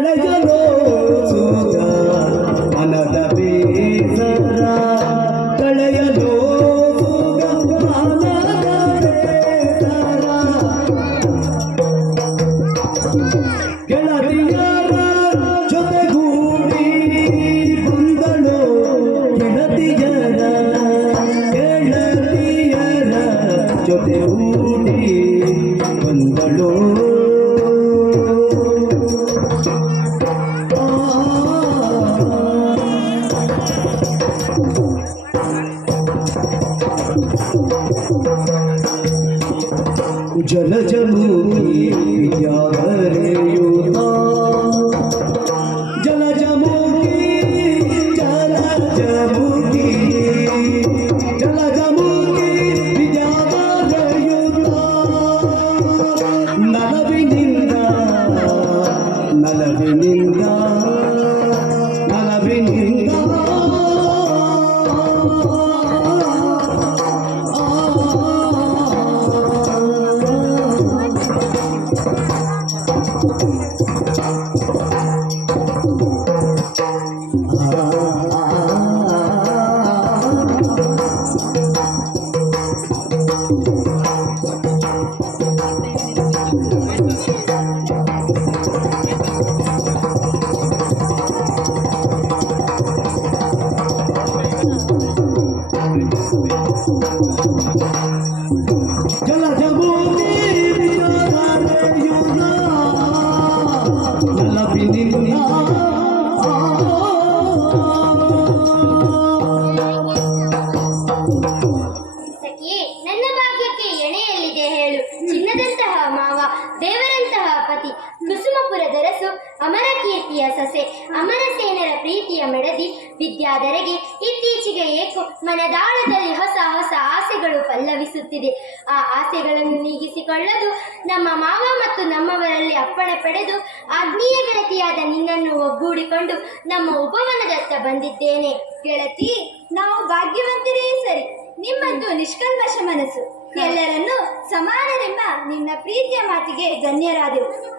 ಕಳೆಯಲು ಸೂತ ಮನದ ಬೇಸರ ಕಳೆಯಲು ಸುಖ ಮನದ ಬೇಸರ ಗೆಳತಿಯರ ಜೊತೆಗೂಡಿ ಬಂದಳು ಗೆಳತಿಯರ ಗೆಳತಿಯರ ಜೊತೆಗೂಡಿ ಬಂದಳು जल जमुखी विद्या करे जल जमुखी जल जमुखी जल जमुखी विद्या करे युता नल विनिंदा नल विनिंदा। ಪತಿ ಕುಸುಮಪುರದ ಅಮರ ಕೀರ್ತಿಯ ಸೊಸೆ ಅಮರಸೇನರ ಪ್ರೀತಿಯ ಮೆಡದಿ. ವಿದ್ಯಾಧರೆಗೆ ಇತ್ತೀಚೆಗೆ ಏಕು ಮನದಾಳದಲ್ಲಿ ಹೊಸ ಹೊಸ ಆಸೆಗಳು ಪಲ್ಲವಿಸುತ್ತಿದೆ. ಆ ಆಸೆಗಳನ್ನು ನೀಗಿಸಿಕೊಳ್ಳಲು ನಮ್ಮ ಮಾವ ಮತ್ತು ನಮ್ಮವರಲ್ಲಿ ಅಪ್ಪಣೆ ಪಡೆದು ಆತ್ಮೀಯ ಗೆಳತಿಯಾದ ನಿನ್ನನ್ನು ಒಗ್ಗೂಡಿಕೊಂಡು ನಮ್ಮ ಉಪವನದತ್ತ ಬಂದಿದ್ದೇನೆ. ಗೆಳತಿ, ನಾವು ಭಾಗ್ಯವಂತರೇ ಸರಿ. ನಿಮ್ಮದ್ದು ನಿಷ್ಕಲ್ಮಶ ಮನಸ್ಸು. ಎಲ್ಲರನ್ನೂ ಸಮಾನರೆಂಬ ನಿನ್ನ ಪ್ರೀತಿಯ ಮಾತಿಗೆ ಧನ್ಯರಾದೆವು.